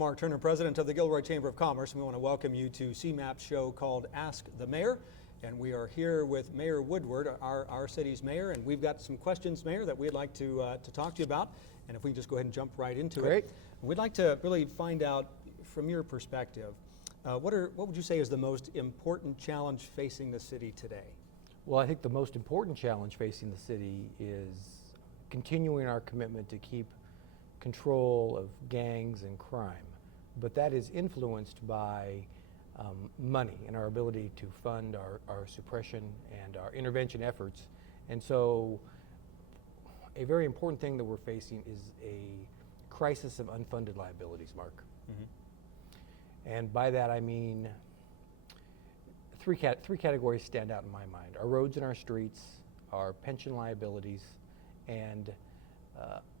Mark Turner, president of the Gilroy Chamber of Commerce, and we want to welcome you to CMAP's show called Ask the Mayor. And we are here with Mayor Woodward, our city's mayor, and we've got some questions, Mayor, that we'd like to talk to you about. And if we can just go ahead and jump right into Great. it. We'd like to really find out, from your perspective, what would you say is the most important challenge facing the city today? Well, I think the most important challenge facing the city is continuing our commitment to keep control of gangs and crime. But that is influenced by money and our ability to fund our suppression and our intervention efforts. And so a very important thing that we're facing is a crisis of unfunded liabilities, Mark. Mm-hmm. And by that I mean three categories stand out in my mind: our roads and our streets, our pension liabilities, and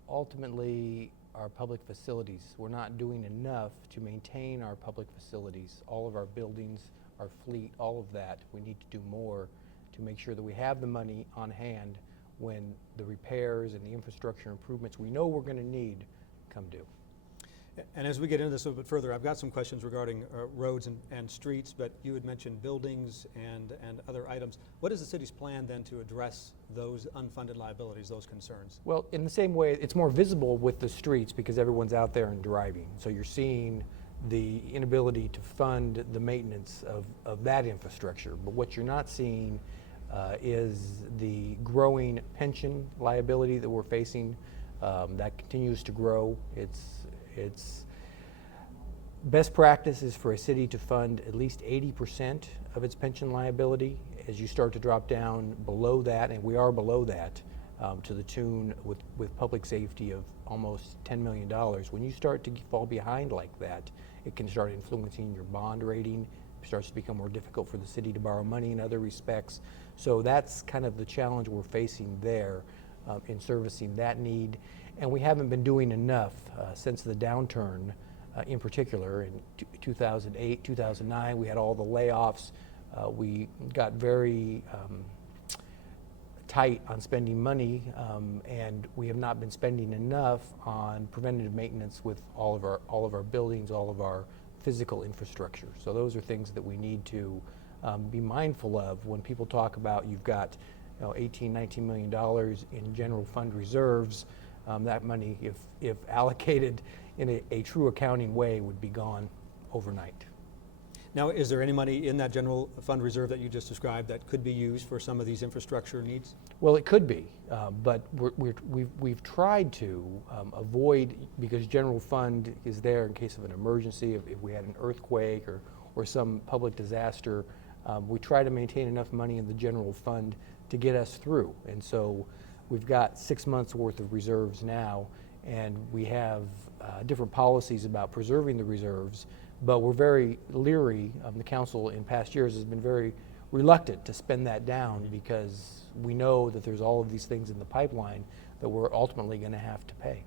ultimately our public facilities. We're not doing enough to maintain our public facilities, all of our buildings, our fleet, all of that. We need to do more to make sure that we have the money on hand when the repairs and the infrastructure improvements we know we're going to need come due. And as we get into this a little bit further, I've got some questions regarding roads and streets, but you had mentioned buildings and other items. What is the city's plan then to address those unfunded liabilities, those concerns? Well, in the same way, it's more visible with the streets because everyone's out there and driving. So you're seeing the inability to fund the maintenance of that infrastructure. But what you're not seeing is the growing pension liability that we're facing. That continues to grow. It's best practice is for a city to fund at least 80% of its pension liability. As you start to drop down below that, and we are below that, to the tune with public safety of almost $10 million. When you start to fall behind like that, it can start influencing your bond rating. It starts to become more difficult for the city to borrow money in other respects. So that's kind of the challenge we're facing there in servicing that need. And we haven't been doing enough since the downturn, in particular in 2008, 2009. We had all the layoffs. We got very tight on spending money, and we have not been spending enough on preventative maintenance with all of our buildings, all of our physical infrastructure. So those are things that we need to be mindful of when people talk about you've got $18, $19 million in general fund reserves. That money, if allocated in a true accounting way, would be gone overnight. Now, is there any money in that general fund reserve that you just described that could be used for some of these infrastructure needs? Well, it could be, but we've tried to avoid, because general fund is there in case of an emergency, if we had an earthquake or some public disaster. We try to maintain enough money in the general fund to get us through, and so we've got 6 months worth of reserves now, and we have different policies about preserving the reserves, but we're very leery. The council in past years has been very reluctant to spend that down because we know that there's all of these things in the pipeline that we're ultimately going to have to pay.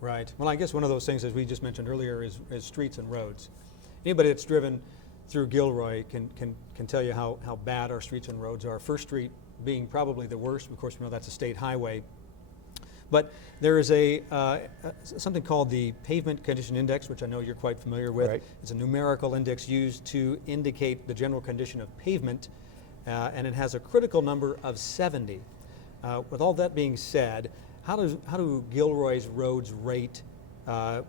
Right. Well, I guess one of those things, as we just mentioned earlier, is streets and roads. Anybody that's driven through Gilroy can tell you how bad our streets and roads are. First Street being probably the worst. Of course, we know that's a state highway. But there is something called the Pavement Condition Index, which I know you're quite familiar with. Right. It's a numerical index used to indicate the general condition of pavement, and it has a critical number of 70. With all that being said, how do Gilroy's roads rate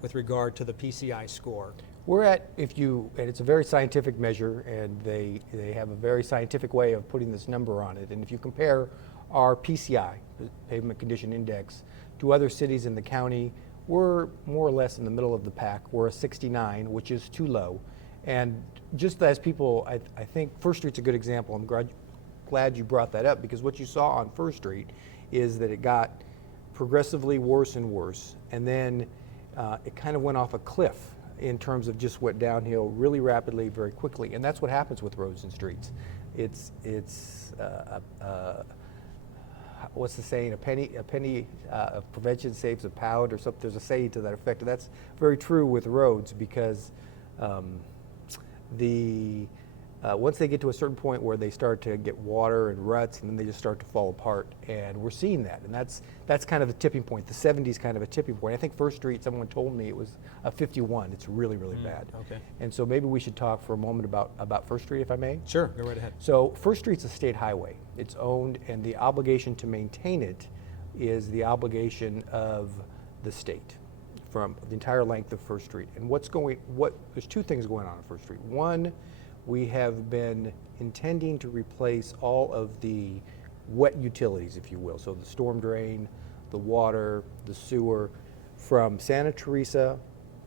with regard to the PCI score? We're at, and it's a very scientific measure, and they have a very scientific way of putting this number on it. And if you compare our PCI, the Pavement Condition Index, to other cities in the county, we're more or less in the middle of the pack. We're a 69, which is too low. And just as people, I think First Street's a good example. I'm glad you brought that up, because what you saw on First Street is that it got progressively worse and worse, and then it kind of went off a cliff in terms of just went downhill really rapidly, very quickly. And that's what happens with roads and streets. It's what's the saying? A penny of prevention saves a pound, or something. There's a saying to that effect. And that's very true with roads, because the once they get to a certain point where they start to get water and ruts, and then they just start to fall apart, and we're seeing that, and that's kind of a tipping point. The 70's kind of a tipping point. I think First Street, someone told me it was a 51. It's really, really bad. Okay. And so maybe we should talk for a moment about First Street, if I may. Sure, go right ahead. So First Street's a state highway. It's owned, and the obligation to maintain it is the obligation of the state from the entire length of First Street. And there's two things going on First Street. One, we have been intending to replace all of the wet utilities, if you will. So the storm drain, the water, the sewer, from Santa Teresa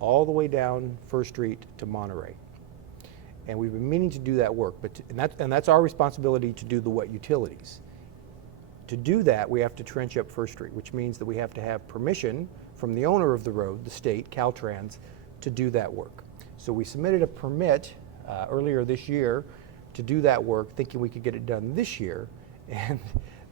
all the way down First Street to Monterey. And we've been meaning to do that work, and that's our responsibility to do the wet utilities. To do that, we have to trench up First Street, which means that we have to have permission from the owner of the road, the state, Caltrans, to do that work. So we submitted a permit earlier this year to do that work, thinking we could get it done this year, and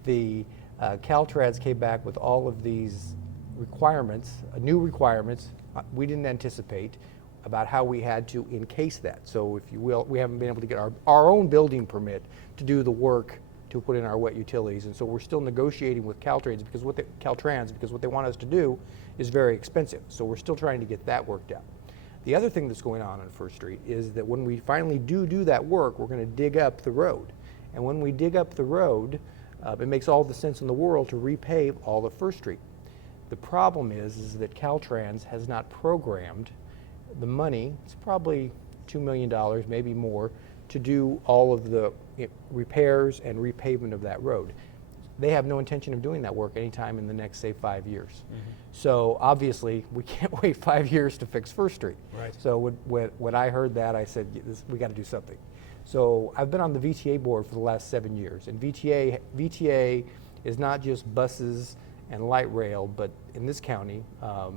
the Caltrans came back with all of these requirements, new requirements we didn't anticipate, about how we had to encase that. So if you will, we haven't been able to get our own building permit to do the work to put in our wet utilities, and so we're still negotiating with Caltrans because what they want us to do is very expensive. So we're still trying to get that worked out. The other thing that's going on First Street is that when we finally do that work, we're going to dig up the road. And when we dig up the road, it makes all the sense in the world to repave all of First Street. The problem is that Caltrans has not programmed the money. It's probably $2 million, maybe more, to do all of the repairs and repavement of that road. They have no intention of doing that work anytime in the next, say, 5 years. Mm-hmm. So obviously, we can't wait 5 years to fix First Street. Right. So when I heard that, I said, we got to do something. So I've been on the VTA board for the last 7 years, and VTA is not just buses and light rail, but in this county,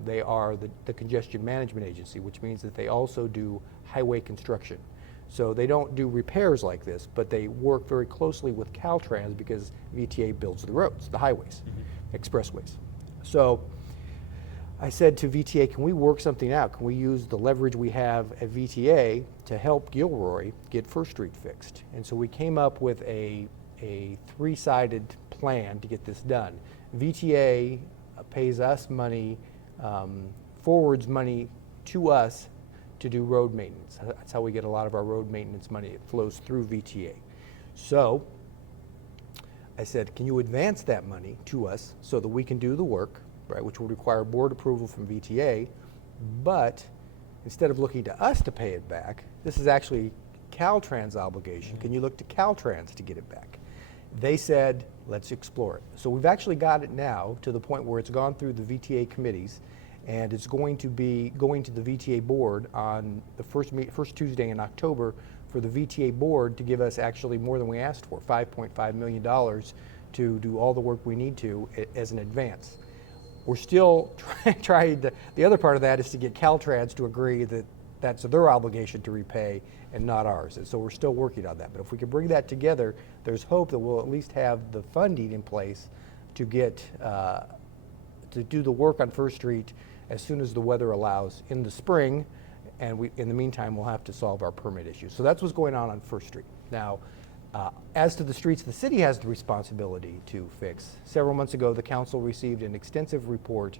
they are the congestion management agency, which means that they also do highway construction. So they don't do repairs like this, but they work very closely with Caltrans because VTA builds the roads, the highways, expressways. So I said to VTA, can we work something out? Can we use the leverage we have at VTA to help Gilroy get First Street fixed? And so we came up with a three-sided plan to get this done. VTA pays us money, forwards money to us to do road maintenance. That's how we get a lot of our road maintenance money. It flows through VTA. So I said, can you advance that money to us so that we can do the work, right, which would require board approval from VTA, but instead of looking to us to pay it back, this is actually Caltrans' obligation. Can you look to Caltrans to get it back? They said, let's explore it. So we've actually got it now to the point where it's gone through the VTA committees, and it's going to be going to the VTA board on the first Tuesday in October for the VTA board to give us actually more than we asked for, $5.5 million to do all the work we need to as an advance. We're still trying to, the other part of that is to get Caltrans to agree that that's their obligation to repay and not ours. And so we're still working on that. But if we can bring that together, there's hope that we'll at least have the funding in place to get, to do the work on First Street as soon as the weather allows in the spring, and in the meantime, we'll have to solve our permit issues. So that's what's going on First Street. Now, as to the streets the city has the responsibility to fix, several months ago, the council received an extensive report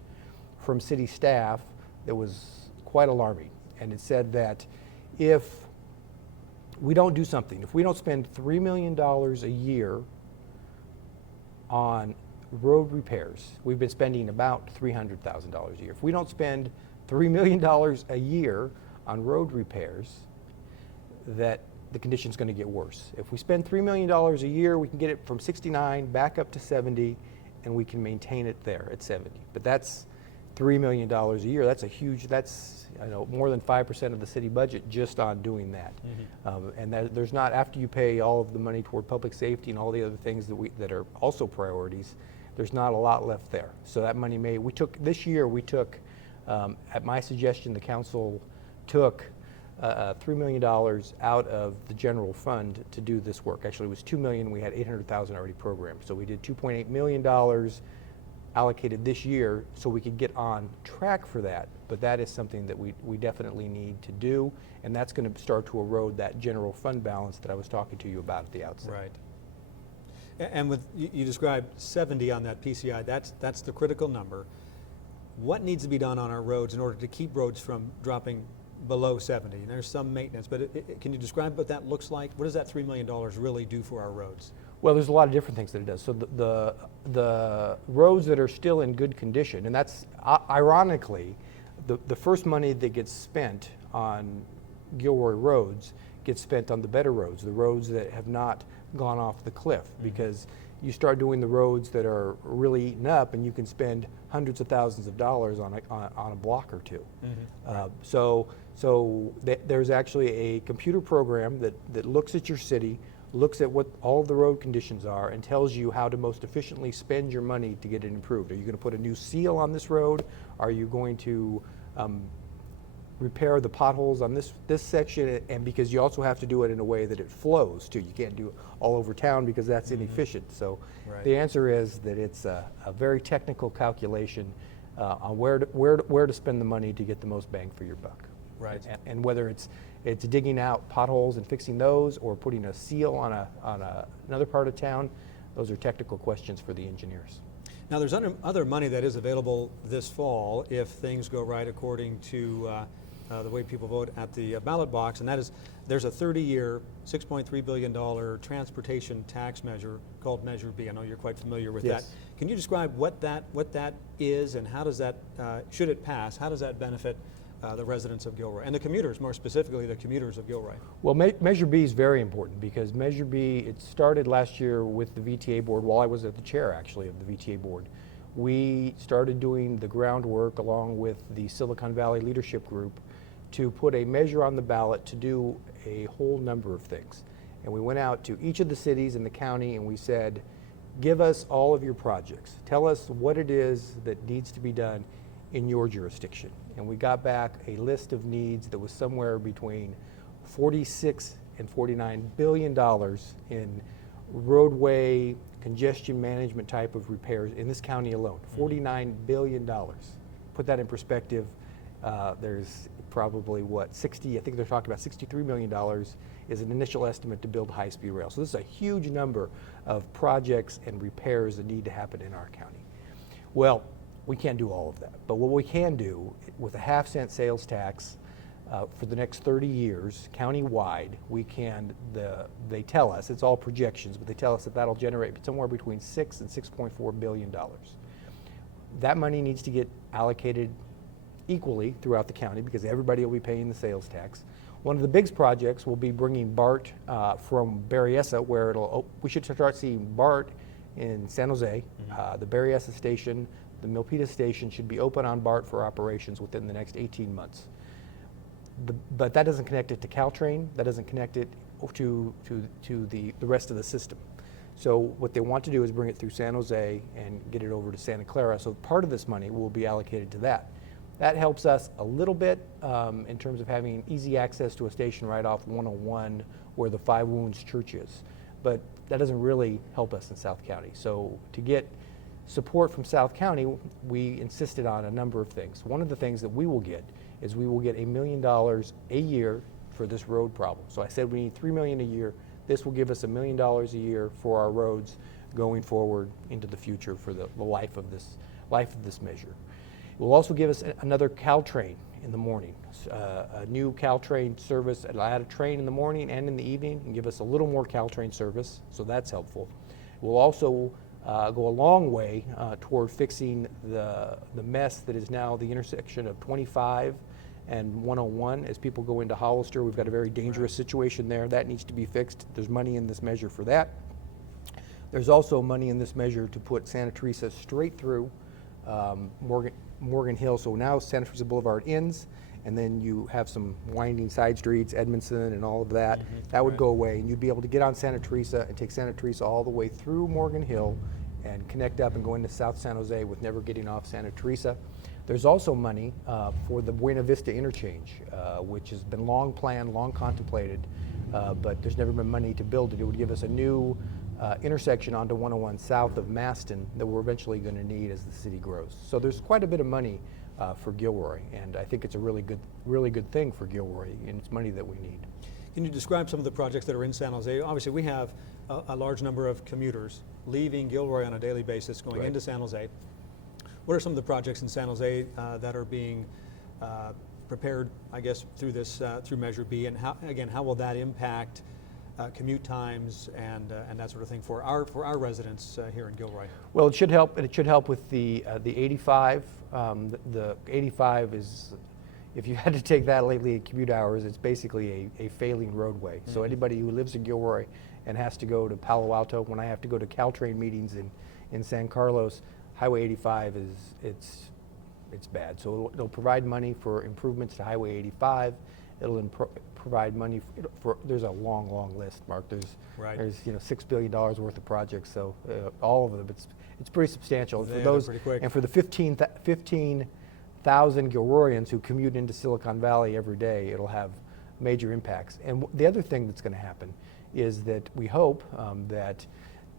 from city staff that was quite alarming. And it said that if we don't do something, if we don't spend $3 million a year on road repairs, we've been spending about $300,000 a year. If we don't spend $3 million a year on road repairs, that the condition's going to get worse. If we spend $3 million a year, we can get it from 69 back up to 70, and we can maintain it there at 70. But that's $3 million a year. That's a huge, that's more than 5% of the city budget just on doing that. And there's not, after you pay all of the money toward public safety and all the other things that are also priorities, there's not a lot left there. So that money this year we took, at my suggestion, the council took $3 million out of the general fund to do this work. Actually, it was $2 million. We had $800,000 already programmed. So we did $2.8 million allocated this year so we could get on track for that. But that is something that we definitely need to do, and that's going to start to erode that general fund balance that I was talking to you about at the outset. Right. And with, you described 70 on that PCI, that's the critical number. What needs to be done on our roads in order to keep roads from dropping below 70? And there's some maintenance, but can you describe what that looks like? What does that $3 million really do for our roads? Well, there's a lot of different things that it does. So the roads that are still in good condition, and that's ironically, the first money that gets spent on Gilroy roads gets spent on the better roads, the roads that have not gone off the cliff, because you start doing the roads that are really eaten up, and you can spend hundreds of thousands of dollars on a block or two. So there's actually a computer program that looks at your city, looks at what all of the road conditions are, and tells you how to most efficiently spend your money to get it improved. Are you going to put a new seal on this road? Are you going to repair the potholes on this section? And because you also have to do it in a way that it flows too. You can't do it all over town because that's inefficient. So the answer is that it's a very technical calculation on where to spend the money to get the most bang for your buck. Right. And whether it's digging out potholes and fixing those, or putting a seal on another part of town, those are technical questions for the engineers. Now, there's other money that is available this fall if things go right according to the way people vote at the ballot box, and that is there's a 30-year, $6.3 billion transportation tax measure called Measure B. I know you're quite familiar with that. Can you describe what that is, and how does that, should it pass, how does that benefit the residents of Gilroy, and the commuters, more specifically the commuters of Gilroy? Well, Measure B is very important, because Measure B, it started last year with the VTA board, while I was at the chair actually of the VTA board. We started doing the groundwork along with the Silicon Valley Leadership Group to put a measure on the ballot to do a whole number of things. And we went out to each of the cities in the county and we said, give us all of your projects. Tell us what it is that needs to be done in your jurisdiction. And we got back a list of needs that was somewhere between $46 and $49 billion in roadway congestion management type of repairs in this county alone. $49 billion. Put that in perspective, there's probably what, 60, I think they're talking about $63 million is an initial estimate to build high-speed rail. So this is a huge number of projects and repairs that need to happen in our county. Well, we can't do all of that, but what we can do with a half-cent sales tax for the next 30 years, county-wide, we can, they tell us, it's all projections, but they tell us that that'll generate somewhere between $6 and $6.4 billion. That money needs to get allocated equally throughout the county because everybody will be paying the sales tax. One of the big projects will be bringing BART from Berryessa, where we should start seeing BART in San Jose. The Berryessa station, the Milpitas station should be open on BART for operations within the next 18 months. But that doesn't connect it to Caltrain, that doesn't connect it to the rest of the system. So what they want to do is bring it through San Jose and get it over to Santa Clara. So part of this money will be allocated to that. That helps us a little bit in terms of having easy access to a station right off 101 where the Five Wounds Church is. But that doesn't really help us in South County. So to get support from South County, we insisted on a number of things. One of the things that we will get is we will get $1 million a year for this road problem. So I said we need $3 million a year. This will give us $1 million a year for our roads going forward into the future for the life of this measure. It will also give us another Caltrain in the morning, a new Caltrain service. It'll add a train in the morning and in the evening and give us a little more Caltrain service, so that's helpful. It will also go a long way toward fixing the mess that is now the intersection of 25 and 101. As people go into Hollister, we've got a very dangerous situation there. That needs to be fixed. There's money in this measure for that. There's also money in this measure to put Santa Teresa straight through Morgan Hill. So now Santa Teresa Boulevard ends, and then you have some winding side streets, Edmondson and all of that. That would go away, and you'd be able to get on Santa Teresa and take Santa Teresa all the way through Morgan Hill and connect up and go into South San Jose with never getting off Santa Teresa. There's also money for the Buena Vista interchange, which has been long planned, long contemplated, but there's never been money to build it. It would give us a new intersection onto 101 south of Maston that we're eventually going to need as the city grows. So there's quite a bit of money for Gilroy, and I think it's a really good thing for Gilroy, and it's money that we need. Can you describe some of the projects that are in San Jose? Obviously, we have a large number of commuters leaving Gilroy on a daily basis, going into San Jose. What are some of the projects in San Jose that are being prepared, I guess, through this through Measure B, and how will that impact commute times and that sort of thing for our residents here in Gilroy? Well, it should help. It should help with the 85. The 85 is, if you had to take that lately at commute hours, it's basically a failing roadway. Mm-hmm. So anybody who lives in Gilroy and has to go to Palo Alto, when I have to go to Caltrain meetings in San Carlos, Highway 85 it's bad. So it'll provide money for improvements to Highway 85. It'll provide money for there's a long list, Mark. There's $6 billion worth of projects. So all of them, it's pretty substantial. They for those pretty quick. And for the 15,000 Gilroyans who commute into Silicon Valley every day, it'll have major impacts. And the other thing that's going to happen is that we hope that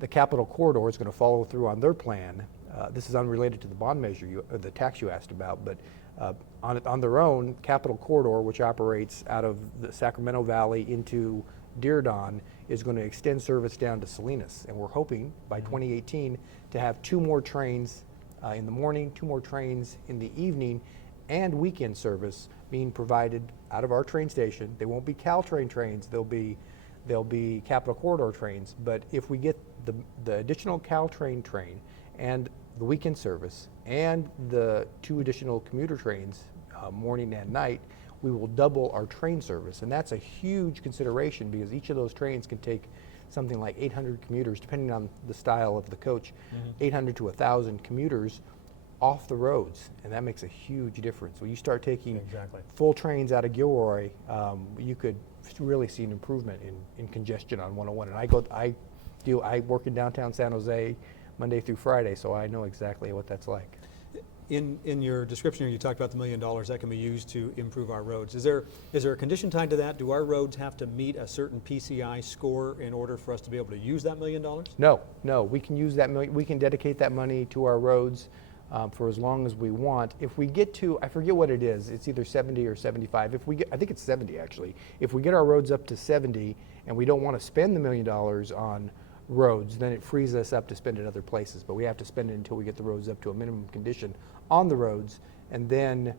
the Capital Corridor is going to follow through on their plan. This is unrelated to the bond measure, or the tax you asked about, but on their own, Capital Corridor, which operates out of the Sacramento Valley into Diridon, is going to extend service down to Salinas. And we're hoping by 2018 to have 2 more trains in the morning, 2 more trains in the evening, and weekend service being provided out of our train station. They won't be Caltrain trains, they'll be Capital Corridor trains. But if we get the additional Caltrain train and the weekend service and the 2 additional commuter trains, morning and night, we will double our train service. And that's a huge consideration because each of those trains can take something like 800 commuters, depending on the style of the coach, 800 to 1,000 commuters off the roads. And that makes a huge difference. When you start taking full trains out of Gilroy, you could really see an improvement in congestion on 101. And I work in downtown San Jose Monday through Friday, so I know exactly what that's like. In your description here, you talked about the $1 million that can be used to improve our roads. Is there a condition tied to that? Do our roads have to meet a certain PCI score in order for us to be able to use that $1 million? No. We can use that we can dedicate that money to our roads for as long as we want. If we get to, I forget what it is, it's either 70 or 75. I think it's 70 actually. If we get our roads up to 70 and we don't want to spend the $1 million on roads, then it frees us up to spend it other places. But we have to spend it until we get the roads up to a minimum condition on the roads, and then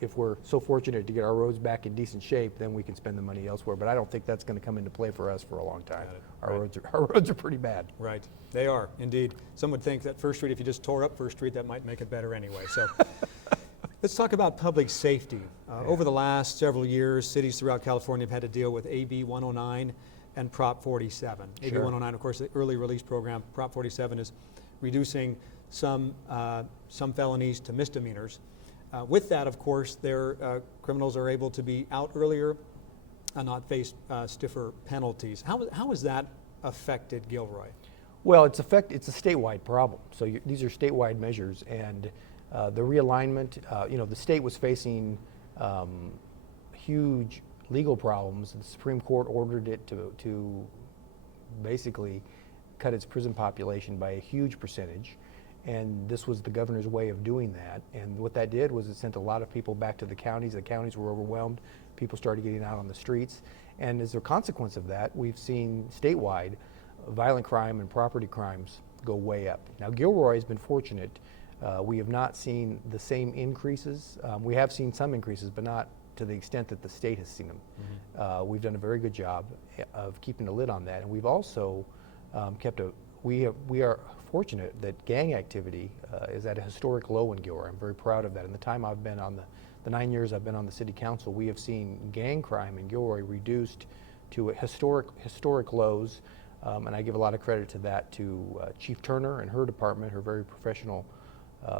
if we're so fortunate to get our roads back in decent shape, then we can spend the money elsewhere. But I don't think that's going to come into play for us for a long time. Our roads are pretty bad. Right, they are indeed. Some would think that First Street, if you just tore up First Street, that might make it better anyway. So let's talk about public safety. Over the last several years, cities throughout California have had to deal with AB 109 and Prop 47. Sure. AB 109, of course, the early release program. Prop 47 is reducing some felonies to misdemeanors. With that, of course, criminals are able to be out earlier and not face stiffer penalties. How has that affected Gilroy? Well, it's a statewide problem. So these are statewide measures, and the realignment. The state was facing huge legal problems. The Supreme Court ordered it to basically cut its prison population by a huge percentage. And this was the governor's way of doing that. And what that did was it sent a lot of people back to the counties. The counties were overwhelmed. People started getting out on the streets. And as a consequence of that, we've seen statewide violent crime and property crimes go way up. Now, Gilroy has been fortunate. We have not seen the same increases. We have seen some increases, but not to the extent that the state has seen them. Mm-hmm. We've done a very good job of keeping a lid on that. And we've also we are fortunate that gang activity is at a historic low in Gilroy. I'm very proud of that. In the time I've been on the 9 years I've been on the city council, we have seen gang crime in Gilroy reduced to historic lows. And I give a lot of credit to that to Chief Turner and her department, her very professional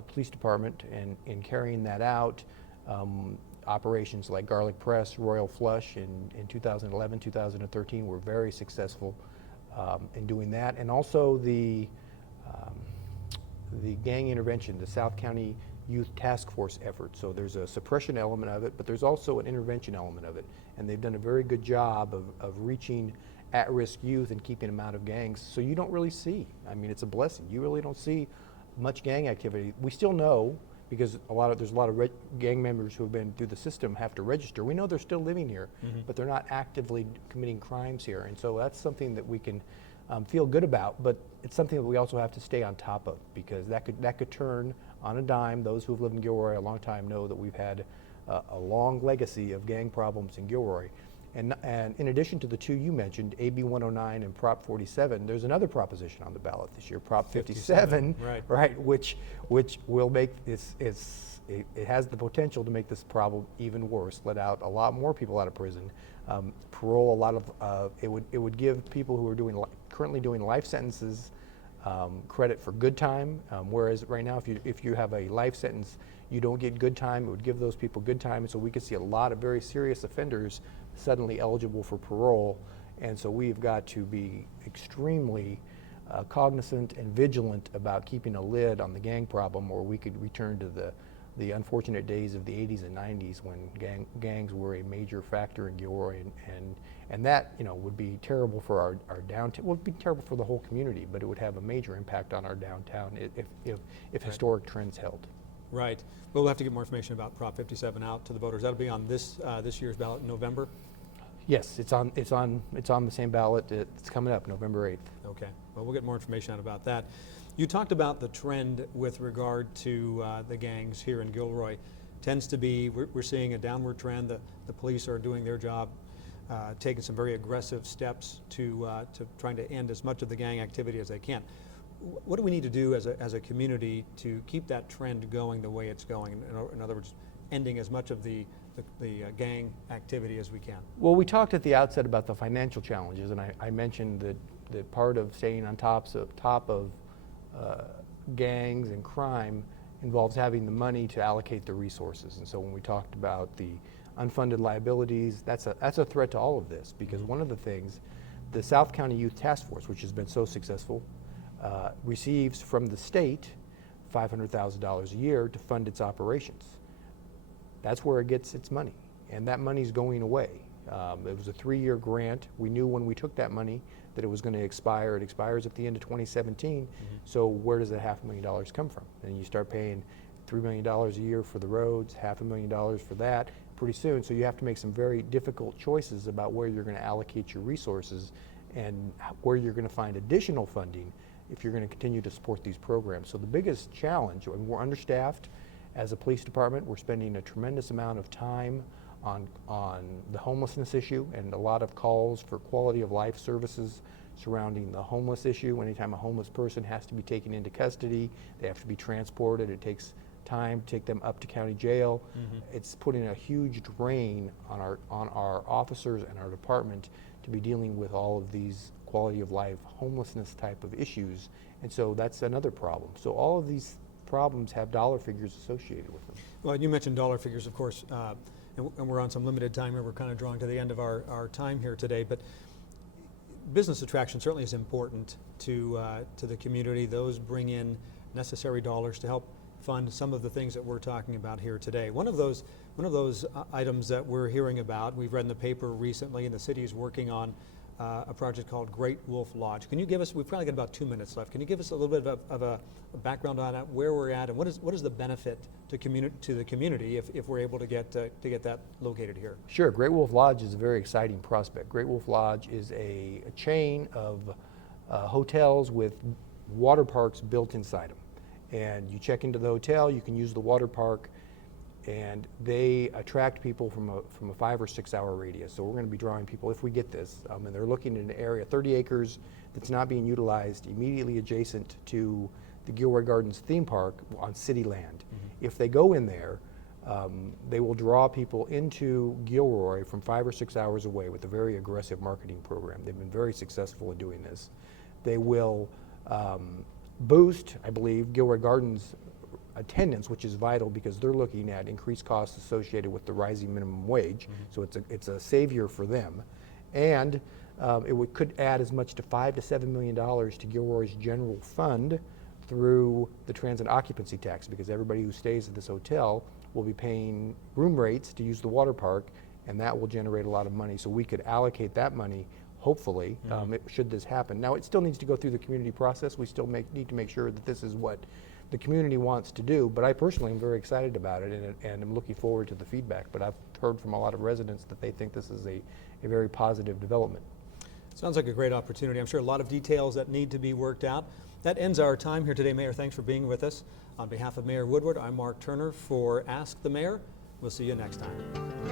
police department, in carrying that out. Operations like Garlic Press, Royal Flush in 2011, 2013 were very successful in doing that. And also the gang intervention, the South County Youth Task Force effort. So there's a suppression element of it, but there's also an intervention element of it. And they've done a very good job of reaching at-risk youth and keeping them out of gangs. So you don't really see, I mean, it's a blessing. You really don't see much gang activity. We still know, because there's a lot of gang members who have been through the system have to register. We know they're still living here, but they're not actively committing crimes here. And so that's something that we can feel good about, but it's something that we also have to stay on top of, because that could turn on a dime. Those who have lived in Gilroy a long time know that we've had a long legacy of gang problems in Gilroy. And in addition to the two you mentioned, AB 109 and Prop 47, there's another proposition on the ballot this year, Prop 57, right, which will make this, it has the potential to make this problem even worse, let out a lot more people out of prison, parole a lot of, it would give people who are currently doing life sentences credit for good time, whereas right now if you have a life sentence, you don't get good time. It would give those people good time, and so we could see a lot of very serious offenders suddenly eligible for parole. And so we've got to be extremely cognizant and vigilant about keeping a lid on the gang problem, or we could return to the unfortunate days of the 80s and 90s when gangs were a major factor in Gilroy, and that, you know, would be terrible for our downtown. Well, it would be terrible for the whole community, but it would have a major impact on our downtown if historic trends held. Right. Well, we'll have to get more information about Prop 57 out to the voters. That'll be on this year's ballot in November. Yes, it's on the same ballot. It's coming up November 8th. Okay. Well, we'll get more information out about that. You talked about the trend with regard to the gangs here in Gilroy. Tends to be, we're seeing a downward trend. The police are doing their job, taking some very aggressive steps to trying to end as much of the gang activity as they can. What do we need to do as a community to keep that trend going the way it's going? In other words, ending as much of the gang activity as we can. Well, we talked at the outset about the financial challenges, and I mentioned that part of staying on top of gangs and crime involves having the money to allocate the resources. And so when we talked about the unfunded liabilities, that's a threat to all of this, because one of the things, the South County Youth Task Force, which has been so successful, receives from the state $500,000 a year to fund its operations. That's where it gets its money, and that money's going away. It was a 3-year grant. We knew when we took that money that it was going to expire. It expires at the end of 2017. So where does that $500,000 come from? And you start paying $3 million a year for the roads, $500,000 for that pretty soon. So you have to make some very difficult choices about where you're going to allocate your resources and where you're going to find additional funding if you're going to continue to support these programs. So the biggest challenge, and we're understaffed as a police department, we're spending a tremendous amount of time on the homelessness issue, and a lot of calls for quality of life services surrounding the homeless issue. Anytime a homeless person has to be taken into custody, they have to be transported. It takes time to take them up to county jail. It's putting a huge drain on our officers and our department to be dealing with all of these quality of life, homelessness type of issues, and so that's another problem. So all of these problems have dollar figures associated with them. Well, you mentioned dollar figures, of course, and we're on some limited time here. We're kind of drawing to the end of our time here today, but business attraction certainly is important to the community. Those bring in necessary dollars to help fund some of the things that we're talking about here today. One of those items that we're hearing about, we've read in the paper recently, and the city is working on a project called Great Wolf Lodge. Can you give us, we've probably got about 2 minutes left, can you give us a little bit of a background on that, where we're at, and what is the benefit to the community if we're able to get that located here? Sure, Great Wolf Lodge is a very exciting prospect. Great Wolf Lodge is a chain of hotels with water parks built inside them. And you check into the hotel, you can use the water park, and they attract people from a 5 or 6 hour radius. So we're going to be drawing people, if we get this, and they're looking at an area, 30 acres, that's not being utilized, immediately adjacent to the Gilroy Gardens theme park on city land. If they go in there, they will draw people into Gilroy from 5 or 6 hours away with a very aggressive marketing program. They've been very successful in doing this. They will boost, I believe, Gilroy Gardens attendance, which is vital because they're looking at increased costs associated with the rising minimum wage. So it's a savior for them, and could add as much to $5 to $7 million to Gilroy's general fund through the transit occupancy tax, because everybody who stays at this hotel will be paying room rates to use the water park, and that will generate a lot of money. So we could allocate that money hopefully, should this happen. Now, it still needs to go through the community process. We still need to make sure that this is what the community wants to do, but I personally am very excited about it, and I'm looking forward to the feedback. But I've heard from a lot of residents that they think this is a very positive development. Sounds like a great opportunity. I'm sure a lot of details that need to be worked out. That ends our time here today, Mayor. Thanks for being with us. On behalf of Mayor Woodward, I'm Mark Turner for Ask the Mayor. We'll see you next time.